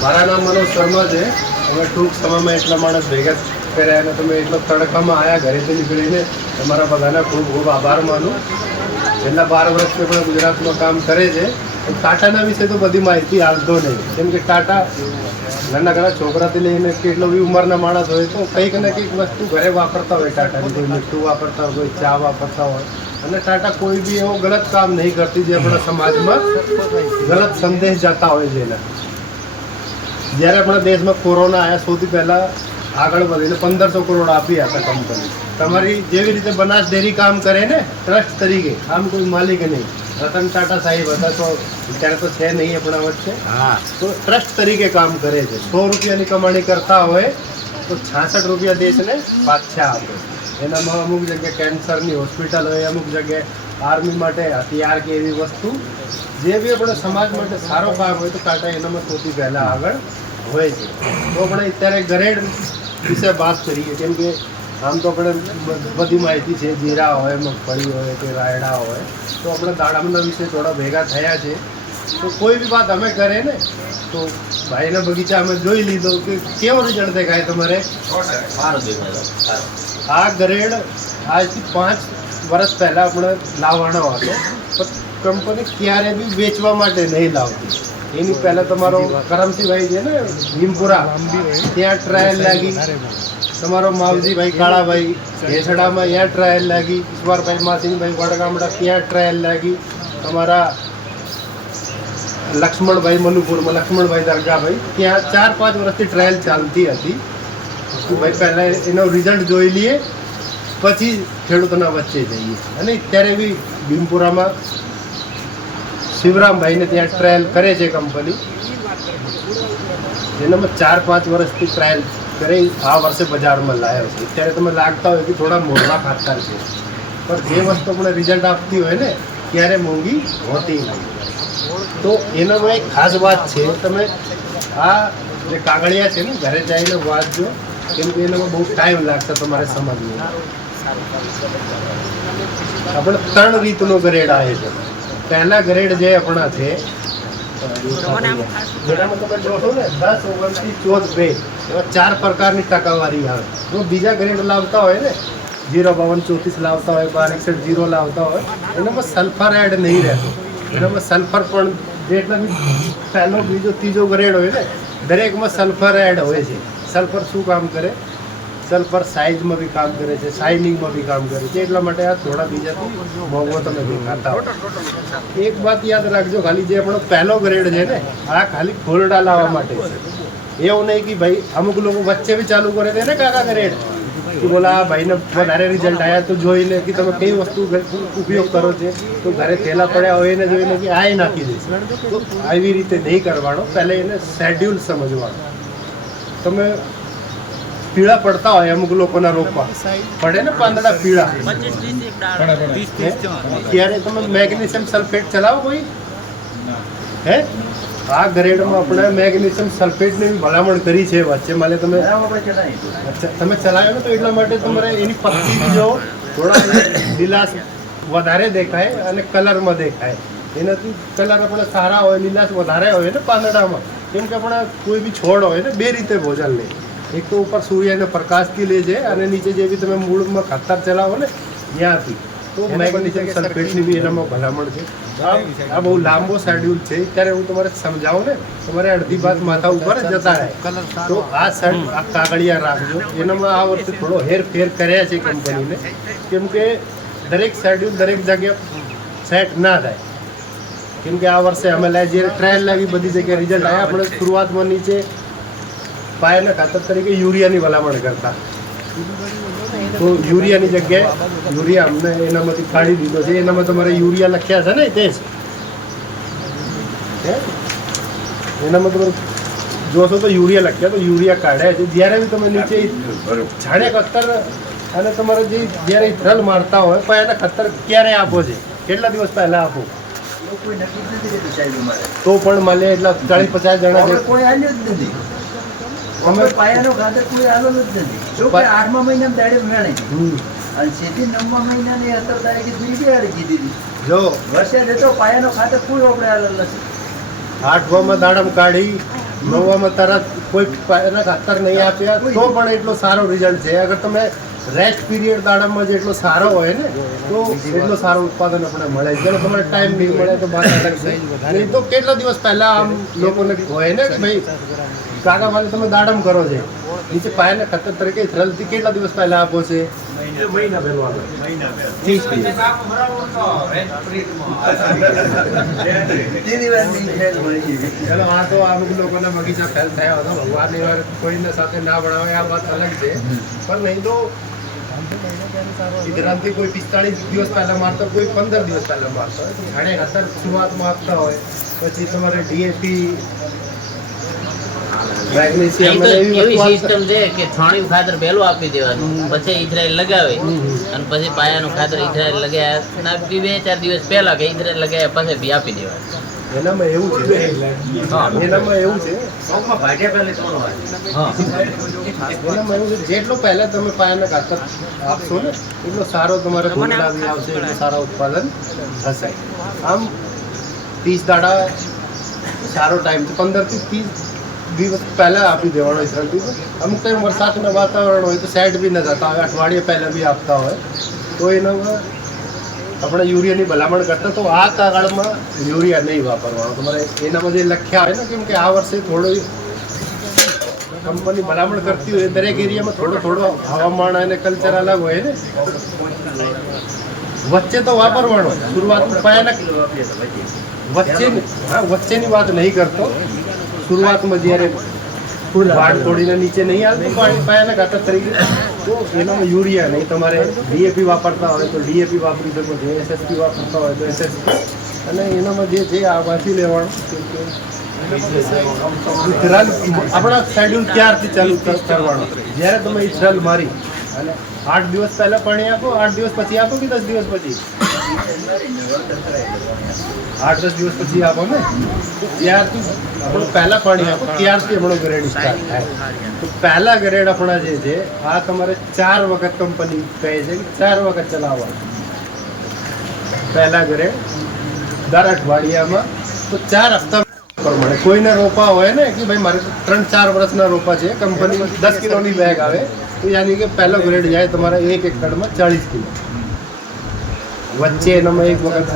મારા નામ મનોજ શર્મા છે. અમે ટૂંક સમયમાં એટલા માણસ ભેગા કર્યા અને તમે એટલો તડકામાં આવ્યા ઘરેથી નીકળીને, તમારા બધાના ખૂબ ખૂબ આભાર માનું. છેલ્લા બાર વર્ષથી પણ ગુજરાતમાં કામ કરે છે. ટાટાના વિશે તો બધી માહિતી આવતો નહીં. કેમ કે ટાટા નાના ઘણા છોકરાથી લઈને કેટલો બી ઉંમરના માણસ હોય તો કંઈક ને કંઈક વસ્તુ ઘરે વાપરતા હોય ટાટાની. કોઈ મીઠું વાપરતા હોય, કોઈ ચા વાપરતા હોય. અને ટાટા કોઈ બી એવો ગલત કામ નહીં કરતી જે આપણા સમાજમાં ગલત સંદેશ જતા હોય છે એના. જ્યારે આપણા દેશમાં કોરોના આવ્યા સૌથી પહેલાં આગળ વધીને પંદરસો કરોડ આપી હતા કંપની તમારી જેવી રીતે બનાસ ડેરી કામ કરે ને ટ્રસ્ટ તરીકે આમ કોઈ માલિક નહીં. રતન ટાટા સાહેબ હતા તો અત્યારે તો છે નહીં આપણા વચ્ચે હા. તો ટ્રસ્ટ તરીકે કામ કરે છે. સો રૂપિયાની કમાણી કરતા હોય તો છાસઠ રૂપિયા દેશને પાછા આપે. એનામાં અમુક જગ્યાએ કેન્સરની હોસ્પિટલ હોય અમુક જગ્યાએ આર્મી માટે હથિયાર કે એવી વસ્તુ જે બી આપણે સમાજ માટે સારો ભાગ હોય તો કાંટા એનામાં સૌથી પહેલાં આગળ હોય છે. તો આપણે અત્યારે ગરેડ વિશે વાત કરીએ કેમ કે આમ તો આપણે બધી માહિતી છે જીરા હોય મગફળી હોય કે રાયડા હોય તો આપણે દાડમના વિશે થોડા ભેગા થયા છે. તો કોઈ બી વાત અમે કરે ને તો ભાઈના બગીચા અમે જોઈ લીધો કે કેવો રિઝલ્ટ દેખાય તમારે? આ ગરેડ આજથી પાંચ વર્ષ પહેલાં આપણે લાવવાનો હતો પણ કંપની ક્યારે બી વેચવા માટે નહીં લાવતી. એની પહેલાં તમારો કરમસિંહભાઈ છે ને, ભીમપુરા, ત્યાં ટ્રાયલ લાગી. તમારો માવજીભાઈ કાળાભાઈ ભેસડામાં ત્યાં ટ્રાયલ લાગી. ઈશ્વરભાઈ માસીનભાઈ વડગામડા ત્યાં ટ્રાયલ લાગી. તમારા લક્ષ્મણભાઈ મનુપુરમાં, લક્ષ્મણભાઈ દરગાભાઈ, ત્યાં ચાર પાંચ વર્ષથી ટ્રાયલ ચાલતી હતી. ભાઈ પહેલાં એનો રિઝલ્ટ જોઈ લઈએ, પછી ખેડૂતોના વચ્ચે જઈએ. અને અત્યારે બી ભીમપુરામાં શિવરામભાઈને ત્યાં ટ્રાયલ કરે છે કંપની જેનામાં ચાર પાંચ વર્ષથી ટ્રાયલ કરે આ વર્ષે બજારમાં લાવ્યો છે. અત્યારે તમે લાગતા હોય કે થોડા મોંઘા ખાતર છે. પણ જે વસ્તુ આપણે રિઝલ્ટ આપતી હોય ને ત્યારે મોંઘી? હોતી નહીં. તો એનામાં એક ખાસ વાત છે, તમે આ જે કાગળિયા છે ને, ઘરે જઈને વાંચજો. કેમ કે એનામાં બહુ ટાઈમ લાગશે તમારે સમજવું. આપણે ત્રણ રીતનો ગ્રેડ આવે છે પહેલા ગ્રેડ જે આપણા છે ચાર પ્રકારની ટકાવારી આવે. જો બીજા ગ્રેડ લાવતા હોય ને જીરો બાવન ચોત્રીસ લાવતા હોય, બાર એકસઠ જીરો લાવતા હોય, એનામાં સલ્ફર એડ નહીં રહેતો. એનામાં સલ્ફર પણ જેટલા બી પહેલો, બીજો, ત્રીજો ગ્રેડ હોય ને, દરેકમાં સલ્ફર એડ હોય છે. સલ્ફર શું કામ કરે? સલ્ફર સાઇઝમાં બી કામ કરે છે શાઇનિંગમાં બી કામ કરે છે, એટલા માટે આ થોડા બીજાથી મોંઘો તમે દેખાતા એક વાત યાદ રાખજો, ખાલી જે આપણો પહેલો ગ્રેડ છે ને, આ ખાલી ખોરડા લાવવા માટે એવું નહીં કે ભાઈ, અમુક લોકો વચ્ચે બી ચાલુ કરે છે ને કાકા ગ્રેડ કે બોલા, આ ભાઈને વધારે રિઝલ્ટ આવ્યા તો જોઈને કે તમે કઈ વસ્તુ ઉપયોગ કરો છે? તો ઘરે થેલા પડ્યા હોય એને જોઈને કે, આ નાખી દઈશ. તો આવી રીતે નહીં કરવાનો, પહેલે એને શેડ્યુલ સમજવાનો. તમે પીળા પડતા હોય અમુક લોકોના રોપવા પડે ને પાંદડા પીળા? ત્યારે તમે મેગ્નેશિયમ સલ્ફેટ ચલાવો કોઈ? હે? આ ગ્રેડમાં આપણે મેગ્નેશિયમ સલ્ફેટની બી ભલામણ કરી છે. વચ્ચે માલે તમે તમે ચલાવ્યો ને તો એટલા માટે તમારે એની પત્તી જો થોડા લીલાશ વધારે દેખાય અને કલરમાં દેખાય. એનાથી કલર આપણે સારા હોય લીલાશ વધારે હોય ને પાંદડામાં. કેમ કે આપણે કોઈ બી છોડ હોય ને બે રીતે ભોજન લે. એક તો ઉપર સૂર્યના પ્રકાશથી લે છે અને નીચે જે બી તમે મૂળમાં ખાતર ચલાવો ને ત્યાંથી. તો મેગ્નેશિયમ સલ્ફેટની બી એનામાં ભલામણ છે. આ બહુ લાંબો શેડ્યુલ છે. ત્યારે હું તમારે સમજાવું ને તમારે અડધી વાત માથા ઉપર જતા રહે. તો આ શર્ટ આ કાગળિયા રાખજો. એનામાં આ વર્ષે થોડો હેરફેર કર્યા છે કંપનીને. કેમ કે દરેક શેડ્યુલ દરેક જગ્યાએ સેટ ના થાય. કેમ કે આ વર્ષે અમે જે ટ્રાયલ લાગી બધી જગ્યાએ રિઝલ્ટ આવ્યા. આપણે શરૂઆતમાં નીચે પાયાના ખાતર તરીકે યુરિયાની ભલામણ કરતા. તો યુરિયાની જગ્યાએ યુરિયા અમને એનામાંથી કાઢી દીધો છે. એનામાં તમારે યુરિયા લખ્યા છે ને તે જ. એનામાં તમે જોશો તો યુરિયા લખ્યા તો યુરિયા કાઢ્યા છે. જ્યારે બી તમે નીચે જાણે ખતર અને તમારે જે જ્યારે થ્રલ મારતા હોય પણ એને ખતર ક્યારે આપો છે? કેટલા દિવસ પહેલાં આપો? તો પણ મળે એટલા ચાલીસ પચાસ જણા કોઈ આવ્યું જ નથી. અમે પાયાનો ખાતર કોઈ આલો જ નથી જો કે આઠમા મહિનામાં દાડે મેળે. અને સીધી નવમા મહિનાની સત્તર તારીખે બીજી હાડી કીધી જો. વર્ષે જતો પાયાનો ખાતર કોઈ આપણે આલેલ નથી. આઠવામાં દાડમ કાઢી નવામાં તરત કોઈ પાયાના ખાતર નહીં આપ્યા તો પણ એટલો સારો રિઝલ્ટ છે. અગર તમે રેસ્ટ પીરિયડ દાડામાં જે એટલો સારો હોય ને તો એટલો સારો ઉત્પાદન આપણે મળે ચલો તમારે ટાઈમ નહીં મળે તો બાર અલગ છે નહીં તો કેટલા દિવસ પહેલા આમ લોકોને હોય ને કે ભાઈ કાકા માટે તમે દાડમ કરો છે. નીચે પાયાના ખતર તરીકે થ્રલથી કેટલા દિવસ પહેલા આપો છે? મહિના પહેલો. ચલો આ તો અમુક લોકોના બગીચા ફેલ થયા હતા ભગવાન કોઈને સાથે ના ભણાવે આ વાત અલગ છે. પણ નહીં તો ઇધરામથી કોઈ પિસ્તાળીસ દિવસ પહેલા મારતો કોઈ પંદર દિવસ પહેલા મારતો હોય. ઘણે જાણે ખાતર શરૂઆતમાં આપતા હોય. પછી તમારે ડીએપી મેગ્નેશિયમ અહીં તો અને એવી એવી સિસ્ટમ છે. કે છાણિયું ખાતર પહેલું આપી દેવાનું પછી ઇઝરાયલ લગાવે. અને પછી પાયાનું ખાતર ઇઝરાયલ લગાવ્યા ના બે ચાર દિવસ પહેલા કે ઇઝરાયલ લગાવ્યા પછી બી આપી દેવાનું. એનામાં એવું છે એનામાં એવું છે. સૌમાં ભાગ્યા પહેલે ત્રણ વાર એનામાં એવું છે જેટલો પહેલા તમે પાયાના ખાતર આપશો ને એટલો સારો તમારે આવશે એટલું સારો ઉત્પાદન થશે. આમ ત્રીસ દાડા સારો ટાઈમ પંદર પંદરથી ત્રીસ દિવસ પહેલાં આપી દેવાનો ઇસરતી અમુક ટાઈમ વરસાદના વાતાવરણ હોય તો સેટ બી ન થતા હોય, અઠવાડિયે પહેલાં બી આપતા હોય. તો એનામાં આપણે યુરિયાની ભલામણ કરતા, તો આ કાગળમાં યુરિયા નહીં વાપરવાનો. તમારે એનામાં જે લખ્યા હોય ને, કેમ કે આ વર્ષે થોડો કંપની ભલામણ કરતી હોય દરેક એરિયામાં થોડો થોડો હવામાન અને કલ્ચર અલગ હોય ને. વચ્ચે તો વાપરવાનો. શરૂઆતમાં ભયાનક. વચ્ચે હા, વચ્ચેની વાત નહીં કરતો. શરૂઆતમાં જ્યારે વાડ તોડીને નીચે નહીં આવતું પાણી પાયાના ખાતર તરીકે તો એનામાં યુરિયા નહીં. તમારે ડીએપી વાપરતા હોય તો ડીએપી વાપરી શકો છો એસએસપી વાપરતા હોય તો એસએસપી. અને એનામાં જે છે આ વાંચી લેવાનું ઇથરાલ આપણા શેડ્યુલ ક્યારથી ચાલુ કર- કરવાનો? જ્યારે તમે ઇથરાલ મારી અને આઠ દિવસ પહેલા પાણી આપો આઠ દિવસ પછી આપો કે દસ દિવસ પછી? આઠ દસ દિવસ પછી આપો ને. તો ત્યારથી આપણું પહેલા પાણી આપો ત્યારથી આપણો ગ્રેડ સ્ટાર્ટ થાય. તો પહેલા ગ્રેડ આપણા જે છે, આ તમારે ચાર વખત કંપની કહે છે કે ચાર વખત ચલાવવા પહેલા ગ્રેડ દર અઠવાડિયામાં તો ચાર હપ્તા પ્રમાણે. કોઈને રોપા હોય ને કે ભાઈ મારે ત્રણ ચાર વર્ષના રોપા છે કંપનીમાં દસ કિલોની બેગ આવે, તો યાની કે પહેલો ગ્રેડ જાય તમારે એક એકડમાં ચાળીસ કિલો. વચ્ચે એનામાં એક વખત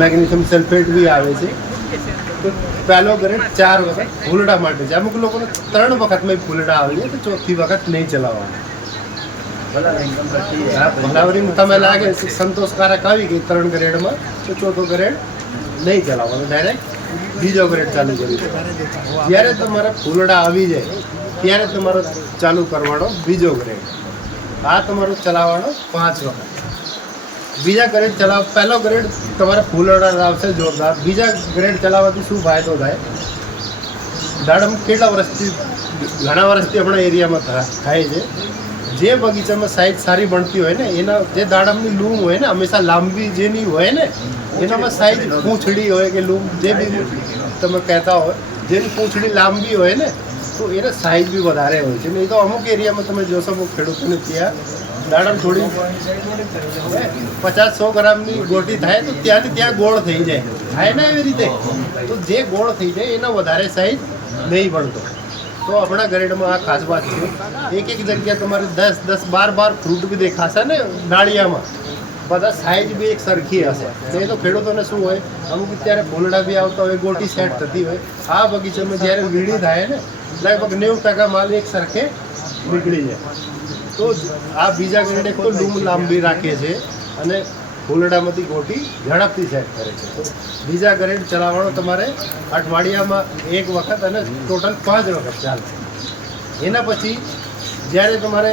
મેગ્નેશિયમ સલ્ફેટ બી આવે છે. તો પહેલો ગ્રેડ ચાર વખત ફૂલડા માટે છે. અમુક લોકોને ત્રણ વખતમાં ફૂલડા આવી જાય તો ચોથી વખત નહીં ચલાવવાનું. ભલાવરી તમે લાગે સંતોષકારક આવી ગઈ ત્રણ ગ્રેડમાં તો ચોથો ગ્રેડ નહીં ચલાવવાનો. ડાયરેક્ટ બીજો ગ્રેડ ચાલુ કરી જ્યારે તમારે ફૂલડા આવી જાય, ત્યારે તમારો ચાલુ કરવાનો બીજો ગ્રેડ આ તમારો ચલાવવાનો પાંચ વખત. બીજા ગ્રેડ ચલાવ, પહેલો ગ્રેડ તમારે ફૂલડા આવશે, જોરદાર. બીજા ગ્રેડ ચલાવવાથી શું ફાયદો થાય? દાડમ કેટલા વર્ષથી, ઘણા વર્ષથી આપણા એરિયામાં થાય છે. જે બગીચામાં સાઈઝ સારી બનતી હોય ને, એના જે દાડમની લૂમ હોય ને, હંમેશા લાંબી જેની હોય ને, એનામાં સાઈઝ પૂંછડી હોય કે લૂમ, જે બી તમે કહેતા હોય, જેની પૂંછડી લાંબી હોય ને, તો એને સાઈઝ બી વધારે હોય છે. ને એ તો અમુક એરિયામાં તમે જોશો ખેડૂતોને ત્યાં દાડમ થોડી પચાસ સો ગ્રામની ગોટી થાય તો ત્યાંથી ત્યાં ગોળ થઈ જાય. થાય ને એવી રીતે? તો જે ગોળ થઈ જાય એના વધારે સાઈઝ નહીં બનતો. તો આપણા ગ્રેડમાં આ ખાસ વાત છે. એક એક જગ્યા તમારે દસ દસ, બાર બાર ફ્રૂટ બી દેખાશે ને નાળિયામાં. બધા સાઈઝ બી એક સરખી હશે. એ તો ખેડૂતોને શું હોય? અમુક ત્યારે ભૂલડા બી આવતા હોય, ગોટી સેટ થતી હોય. આ બગીચામાં જ્યારે વીણી થાય ને, લગભગ નેવું ટકા માલ એક સરખે નીકળી જાય. તો આ બીજા ગ્રેડ એક તો લૂમ લાંબી રાખે છે અને ફૂલડામાંથી ગોટી ઝડપથી સેટ કરે છે. બીજા ગ્રેડ ચલાવવાનો તમારે અઠવાડિયામાં એક વખત અને ટોટલ પાંચ વખત ચાલશે એના પછી જ્યારે તમારે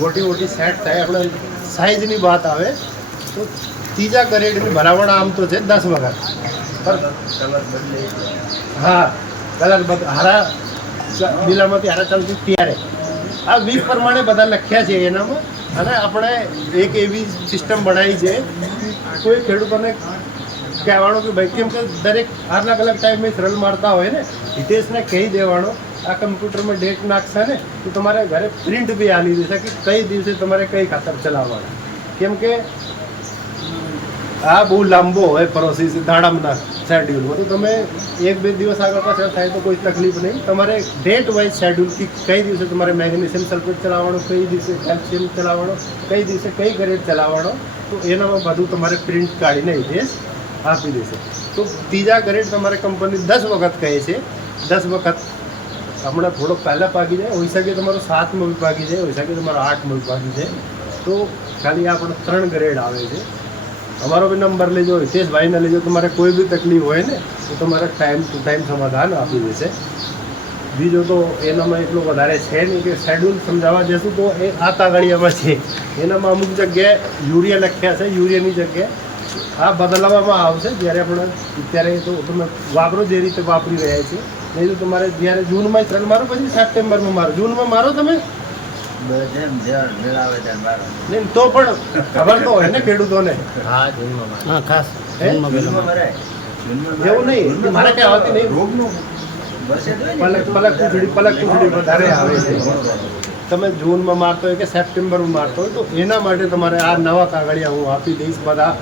ગોટી વોટી સેટ થાય, આપણે સાઈઝની વાત આવે, તો ત્રીજા ગ્રેડની ભરાવણ આમ તો છે દસ વખત. હા, કલર બદ હારા બિલામાંથી હારા ચાલતી ત્યારે. આ વીક પ્રમાણે બધા લખ્યા છે એનામાં. અને આપણે એક એવી સિસ્ટમ બનાવી છે. કોઈ ખેડૂતોને કહેવાનું કે ભાઈ, કેમ કે દરેક અલગ અલગ ટાઈમે સરળ મારતા હોય ને, હિતેશને કહી દેવાનો, આ કમ્પ્યુટરમાં ડેટ નાખશે ને, તો તમારે ઘરે પ્રિન્ટ બી આલી દેશે કે કઈ દિવસે તમારે કઈ ખાતર ચલાવવાનું. કેમ કે આ બહુ લાંબો હોય પ્રોસેસ દાડમના શેડ્યુલમાં તો તમે એક બે દિવસ આગળ પાછળ થાય તો કોઈ તકલીફ નહીં. તમારે ડેટ વાઇઝ શેડ્યુલ કે કઈ દિવસે તમારે મેગ્નેશિયમ સલ્ફેટ ચલાવવાનો, કઈ દિવસે કેલ્શિયમ ચલાવવાનો, કઈ દિવસે કઈ ગ્રેડ ચલાવવાનો, તો એનામાં બધું તમારે પ્રિન્ટ કાઢીને ઇતિહાસ આપી દેશે. તો ત્રીજા ગ્રેડ તમારે કંપની દસ વખત કહે છે. દસ વખત હમણાં થોડો પહેલાં પાકી જાય હોઈ શકે તમારો સાતમો પાકી જાય હોઈ શકે તમારો આઠમો પાકી જાય. તો ખાલી આપણે ત્રણ ગ્રેડ આવે છે. અમારો બી નંબર લેજો, હિતેશભાઈને લેજો. તમારે કોઈ બી તકલીફ હોય ને, તો તમારે ટાઈમ ટુ ટાઈમ સમાધાન આપી દેશે. બીજો તો એનામાં એટલો વધારે છે નહીં કે શેડ્યુલ સમજાવવા જશું તો એ આ કાગળિયામાં છે. એનામાં અમુક જગ્યાએ યુરિયા લખ્યા છે, યુરિયાની જગ્યાએ. આ બદલાવવામાં આવશે જ્યારે આપણે અત્યારે તો તમે વાપરો જે રીતે વાપરી રહ્યા છે. નહીં તો તમારે જ્યારે જૂનમાં ત્રણ મારો પછી સપ્ટેમ્બરમાં મારો. જૂનમાં મારો તમે? તો પણ ખબર તો હોય ને ખેડૂતોને. હા જૂનમાં હા ખાસ. એવું નહીં, મારે ક્યાં આવતી નહીં. રોગનું. પલક પલક કુચડી પલક કુચડી વધારે આવે છે. તમે જૂનમાં મારતો હોય કે સપ્ટેમ્બરમાં મારતો હોય તો એના માટે તમારે આ નવા કાગળિયા હું આપી દઈશ બધા.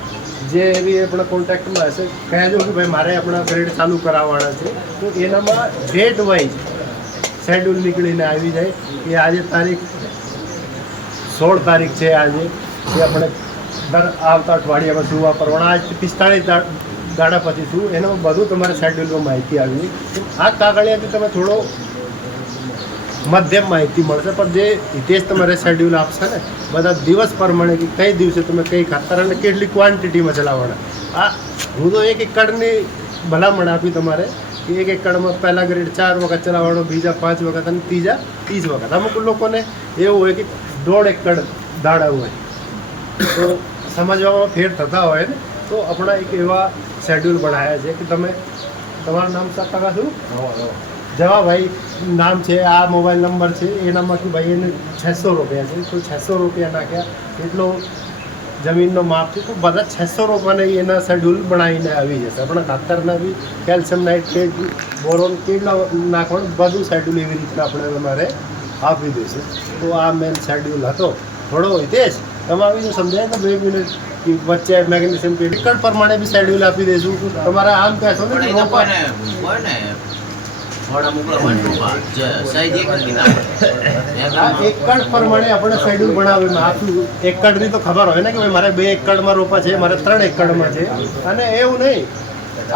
જે એવી આપણા કોન્ટેક્ટમાં હશે કહેજો કે ભાઈ મારે આપણા ગ્રેડ ચાલુ કરાવવાના છે. તો એનામાં ડેટ વાઇઝ શેડ્યુલ નીકળીને આવી જાય. કે આજે તારીખ સોળ તારીખ છે આજે. એ આપણે દર આવતા અઠવાડિયામાં શું વાપરવાના? આજ પિસ્તાળીસ દાડા પછી શું? એનું બધું તમારે શેડ્યુલમાં માહિતી આવી. આ કાગળિયાથી તમે થોડો મધ્યમ માહિતી મળશે, પણ જે હિતેશ તમારે શેડ્યુલ આપશે ને, બધા દિવસ પ્રમાણે કે કઈ દિવસે તમે કઈ ખાતર અને કેટલી ક્વોન્ટિટીમાં ચલાવવાના. આ, હું તો એક એકડની ભલામણ આપી તમારે. એક એકડમાં પહેલા ગ્રેડ ચાર વખત ચલાવવાનો બીજા પાંચ વખત અને ત્રીજા ત્રીસ વખત. અમુક લોકોને એવું હોય કે દોઢ એકડ દાડા હોય. તો સમજવામાં ફેર થતા હોય ને તો આપણા એક એવા શેડ્યુલ બનાવ્યા છે કે તમે તમારું નામ સાત ટકા શું જવા ભાઈ નામ છે આ મોબાઈલ નંબર છે એનામાંથી ભાઈ એને છસો રૂપિયા છે. તો છસો રૂપિયા નાખ્યા. એટલો જમીનનો માપ છે. તો બધા છસો રોપાને એના શેડ્યુલ બનાવીને આવી જશે. પણ ખાતરના બી કેલ્શિયમ નાઇટ્રેટ બોરોન કેટલા નાખવાનું બધું શેડ્યુલ એવી રીતના આપણે તમારે આપી દેશે તો આ મેન શેડ્યુલ હતો. થોડો હિતેશ તમે આવીને સમજાય તો બે મિનિટ વચ્ચે મેગ્નેશિયમ પેડિકલ પ્રમાણે બી શેડ્યુલ આપી દઈશું. તમારે આમ કહેશો ને એકડ પ્રમાણે આપણે શેડ્યુલ બનાવેલું આખું એકડની તો ખબર હોય ને કે ભાઈ મારે બે એકડમાં રોપા છે મારે ત્રણ એકડમાં છે. અને એવું નહીં.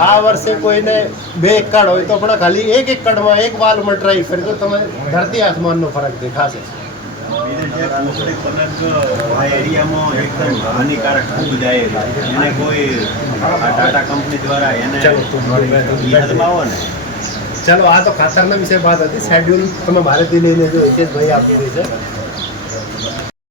આ વર્ષે કોઈને બે એકડ હોય તો આપણે ખાલી એક એકડમાં એક વાલમાં ટ્રાય કરી તો તમે ધરતી આસમાનનો ફરક દેખાશે. એરિયામાં એકદમ હાનિકારક ખૂબ જાય એને કોઈ ટાટા કંપની દ્વારા એને ને ચલો, આ તો ખાતરના વિશે વાત હતી. શેડ્યુલ તમે મારેથી લઈ લેજો હિતેશભાઈ આપી દેશે